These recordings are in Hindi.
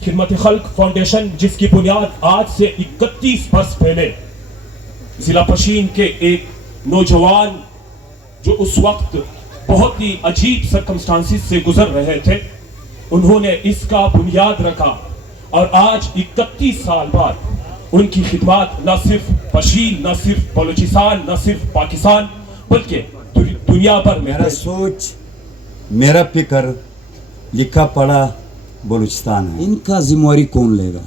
खिदमत खल्क फाउंडेशन, जिसकी बुनियाद आज से 31 वर्ष पहले जिला पशीन के एक नौजवान जो उस वक्त बहुत ही अजीब सर्कमस्टांसिस से गुजर रहे थे, उन्होंने इसका बुनियाद रखा और आज 31 साल बाद उनकी खिदमत न सिर्फ पशीन, न सिर्फ बलूचिस्तान, न सिर्फ पाकिस्तान, बल्कि दुनिया भर में। मेरा सोच, मेरा फिक्र लिखा पढ़ा बलूचिस्तान है। इनका जिम्मेवारी कौन लेगा?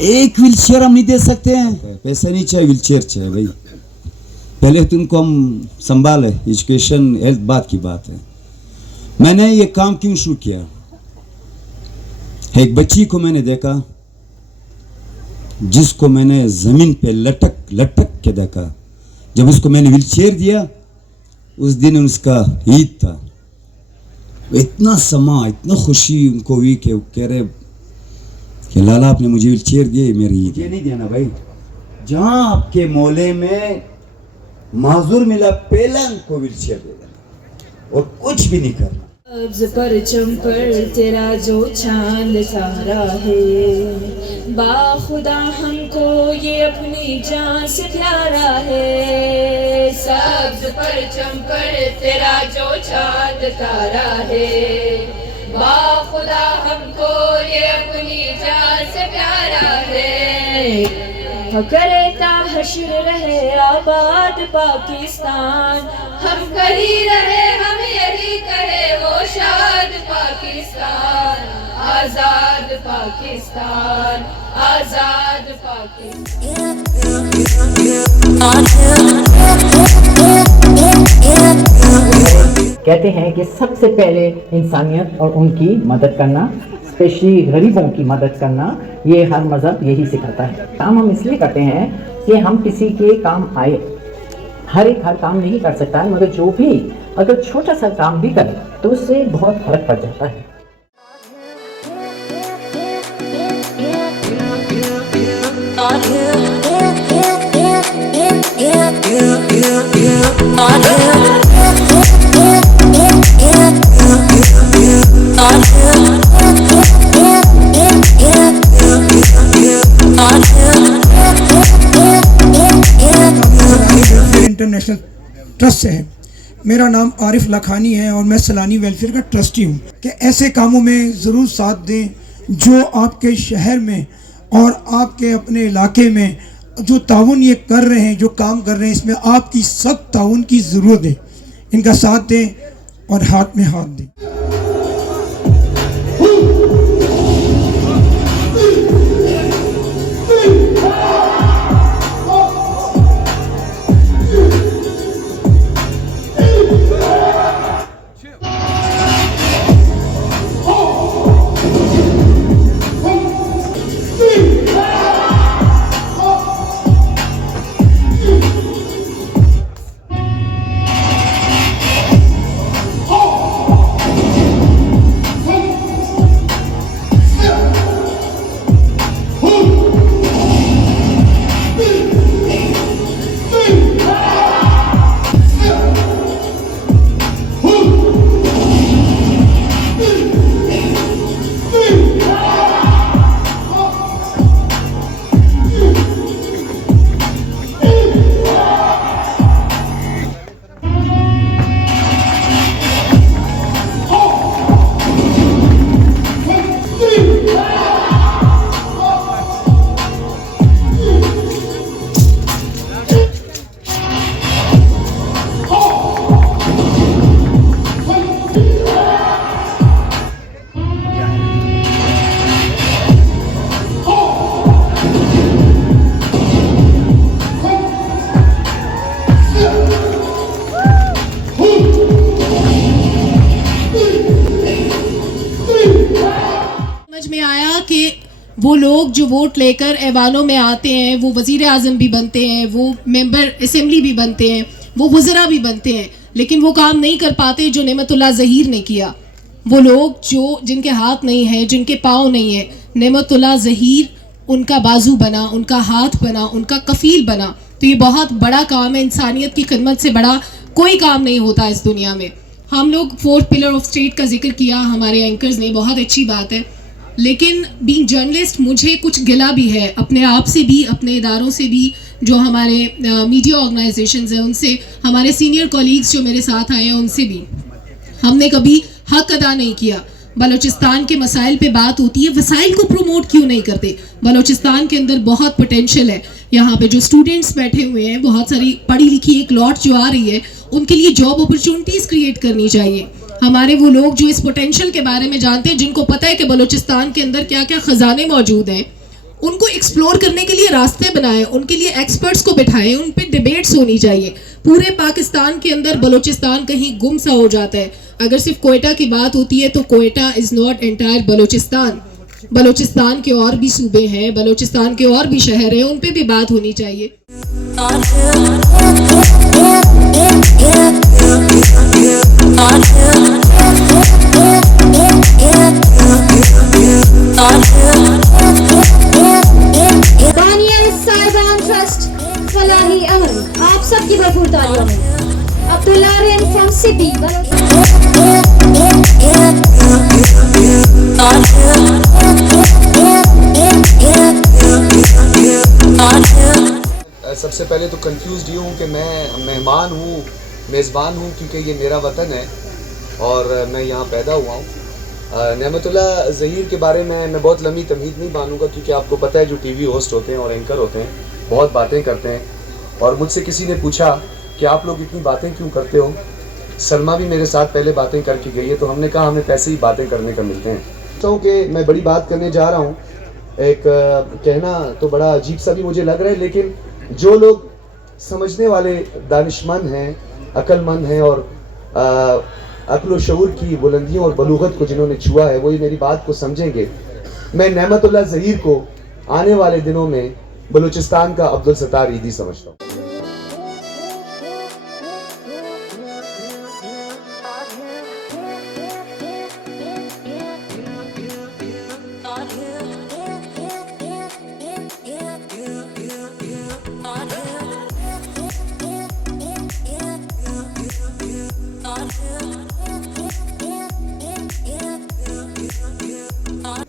एक व्हीलचेयर हम नहीं दे सकते हैं, पैसा नहीं चाहिए, व्हीलचेयर चाहिए भाई। पहले तुमको हम संभाले, एजुकेशन हेल्थ बात की बात है। मैंने ये काम क्यों शुरू किया? एक बच्ची को मैंने देखा जिसको मैंने जमीन पे लटक लटक के देखा। जब उसको मैंने व्हीलचेयर दिया, उस दिन उसका ईद था। इतना समा, इतना खुशी उनको हुई कि कह रहे कि लाला आपने मुझे व्हीलचेयर दिए, मेरी ईद। ये नहीं देना भाई, जहां आपके मोहल्ले में माजूर मिला पहले उनको व्हीलचेयर दे देना और कुछ भी नहीं करना। सब्ज परचम पर तेरा जो चांद तारा है, बाखुदा हमको ये अपनी जान से प्यारा है। सब्ज परचम पर तेरा जो चांद तारा है, बाखुदा हमको ये अपनी जान से प्यारा है। करता हश्र रहे आबाद पाकिस्तान, हम कहीं रहे हम यही कहे वो शाद पाकिस्तान, आजाद पाकिस्तान, आजाद पाकिस्तान। कहते हैं कि सबसे पहले इंसानियत और उनकी मदद करना, स्पेशली गरीबों की मदद करना, ये हर मज़हब यही सिखाता है। काम हम इसलिए करते हैं कि हम किसी के काम आए। हर काम नहीं कर सकता है, मगर जो भी अगर छोटा सा काम भी करे तो उससे बहुत फर्क पड़ जाता है। इंटरनेशनल ट्रस्ट से है। मेरा नाम आरिफ लखानी है और मैं सलानी वेलफेयर का ट्रस्टी हूँ। कि ऐसे कामों में ज़रूर साथ दें जो आपके शहर में और आपके अपने इलाके में जो ताउन ये कर रहे हैं, जो काम कर रहे हैं, इसमें आपकी सख्त ताउन की ज़रूरत है। इनका साथ दें और हाथ में हाथ दें। कि वो लोग जो वोट लेकर ऐवानों में आते हैं, वो वज़ीर आज़म भी बनते हैं, वो मेंबर असेंबली भी बनते हैं, वो वज़रा भी बनते हैं, लेकिन वो काम नहीं कर पाते जो नेमतुल्लाह ज़हीर ने किया। वो लोग जिनके हाथ नहीं है, जिनके पाँव नहीं है, नेमतुल्लाह ज़हीर उनका बाजू बना, उनका हाथ बना, उनका कफ़ील बना। तो ये बहुत बड़ा काम है। इंसानियत की खिदमत से बड़ा कोई काम नहीं होता इस दुनिया में। हम लोग 4th पिलर ऑफ स्टेट का जिक्र किया हमारे एंकर्स ने, बहुत अच्छी बात है, लेकिन बीइंग जर्नलिस्ट मुझे कुछ गिला भी है अपने आप से भी, अपने इदारों से भी, जो हमारे मीडिया ऑर्गेनाइजेशंस हैं उनसे, हमारे सीनियर कॉलीग्स जो मेरे साथ आए हैं उनसे भी। हमने कभी हक अदा नहीं किया। बलूचिस्तान के मसाइल पे बात होती है, वसाइल को प्रमोट क्यों नहीं करते? बलूचिस्तान के अंदर बहुत पोटेंशियल है। यहाँ पे जो स्टूडेंट्स बैठे हुए हैं, बहुत सारी पढ़ी लिखी एक लॉट जो आ रही है, उनके लिए जॉब अपॉर्चुनिटीज़ क्रिएट करनी चाहिए। हमारे वो लोग जो इस पोटेंशियल के बारे में जानते हैं, जिनको पता है कि बलूचिस्तान के अंदर क्या क्या ख़जाने मौजूद हैं, उनको एक्सप्लोर करने के लिए रास्ते बनाएं, उनके लिए एक्सपर्ट्स को बिठाएं, उन पे डिबेट्स होनी चाहिए। पूरे पाकिस्तान के अंदर बलूचिस्तान कहीं गुम सा हो जाता है। अगर सिर्फ कोयटा की बात होती है तो Quetta is not entire Balochistan. Balochistan के और भी सूबे हैं, बलूचिस्तान के और भी शहर हैं, उन पे भी बात होनी चाहिए। फलाही अमन, आप सबकी भरपूर तालियों में। Abdullah rain from city. सबसे पहले तो कंफ्यूज ये हूँ कि मैं मेहमान हूँ, मेज़बान हूँ, क्योंकि ये मेरा वतन है और मैं यहाँ पैदा हुआ हूँ। नेमतुल्लाह ज़हीर के बारे में मैं बहुत लंबी तमहीद नहीं मानूंगा, क्योंकि आपको पता है जो टीवी होस्ट होते हैं और एंकर होते हैं बहुत बातें करते हैं। और मुझसे किसी ने पूछा कि आप लोग इतनी बातें क्यों करते हो? सलमा भी मेरे साथ पहले बातें करके गई है, तो हमने कहा हमें पैसे ही बातें करने का मिलते हैं। तो कि मैं बड़ी बात करने जा रहा हूँ, एक कहना तो बड़ा अजीब सा भी मुझे लग रहा है, लेकिन जो लोग समझने वाले दानिशमंद हैं, अक्लमंद हैं और अक्ल व शऊर की बुलंदियों और बलूगत को जिन्होंने छुआ है, वही मेरी बात को समझेंगे। मैं नेमतुल्लाह ज़हीर को आने वाले दिनों में बलूचिस्तान का अब्दुल सत्तार ईदी समझता हूँ।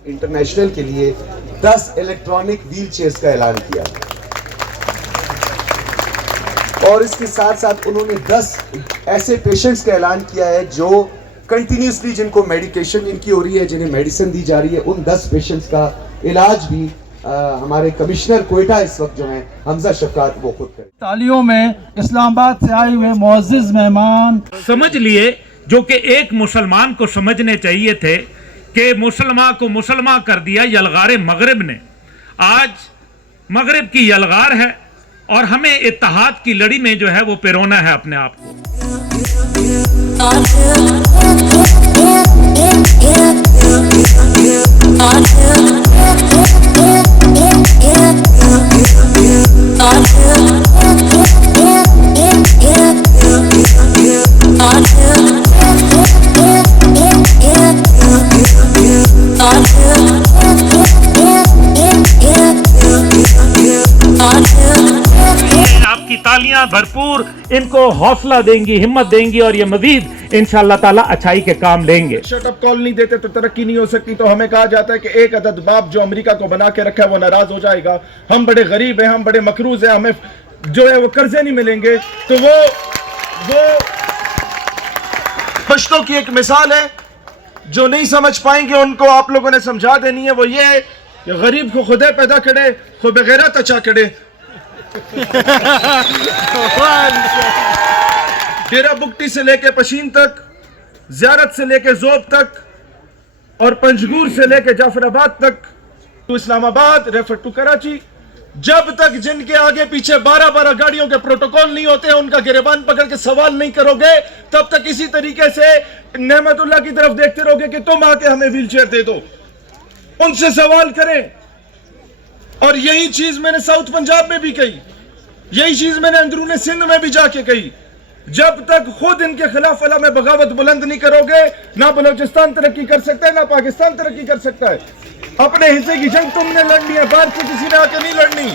इंटरनेशनल के लिए 10 इलेक्ट्रॉनिक व्हील चेयर्स का ऐलान किया और इसके साथ साथ उन्होंने 10 ऐसे पेशेंट्स का ऐलान किया है जो कंटिन्यूसली, जिनको मेडिकेशन इनकी हो रही है, जिन्हें मेडिसिन दी जा रही है, उन 10 पेशेंट्स का इलाज भी हमारे कमिश्नर कोयटा इस वक्त जो हैं हमजा शफकात, वो खुद करें। तालियों में इस्लामाबाद से आए हुए मुअज़्ज़िज़ मेहमान समझ लिए, जो कि एक मुसलमान को समझने चाहिए थे कि मुसलमान को मुसलमान कर दिया यलगार मगरिब ने। आज मगरिब की यलगार है और हमें इत्तेहाद की लड़ी में जो है वो पिरोना है अपने आप को। आपकी तालियां भरपूर इनको हौसला देंगी, हिम्मत देंगी और ये मजीद इंशाअल्लाह ताला अच्छाई के काम लेंगे। शट अप कॉल नहीं देते तो तरक्की नहीं हो सकती। तो हमें कहा जाता है कि एक अदद बाप जो अमेरिका को बना के रखा है वो नाराज हो जाएगा। हम बड़े गरीब हैं, हम बड़े मकरूज हैं, हमें जो है वो कर्जे नहीं मिलेंगे। तो वो पश्तों की एक मिसाल है, जो नहीं समझ पाएंगे उनको आप लोगों ने समझा देनी है। वो ये है कि गरीब को खुदे पैदा करे, खुद बगैरत अच्छा करे। डेरा बुगटी से लेके पशीन तक, ज़ियारत से लेके ज़ोब तक और पंजगूर से लेके जाफराबाद तक, to Islamabad, refer to Karachi, जब तक जिनके आगे पीछे 12-12 गाड़ियों के प्रोटोकॉल नहीं होते, उनका गिरबान पकड़ के सवाल नहीं करोगे, तब तक इसी तरीके से नेमतुल्लाह की तरफ देखते रहोगे कि तुम आके हमें व्हील चेयर दे दो। उनसे सवाल करें। और यही चीज मैंने साउथ पंजाब में भी कही, यही चीज मैंने अंदरूनी सिंध में भी जाके कही। जब तक खुद इनके खिलाफ अला में बगावत बुलंद नहीं करोगे, ना बलोचिस्तान तरक्की कर सकता है, ना पाकिस्तान तरक्की कर सकता है। अपने हिस्से की जंग तुमने लड़नी है, बाहर से किसी ने आके नहीं लड़नी।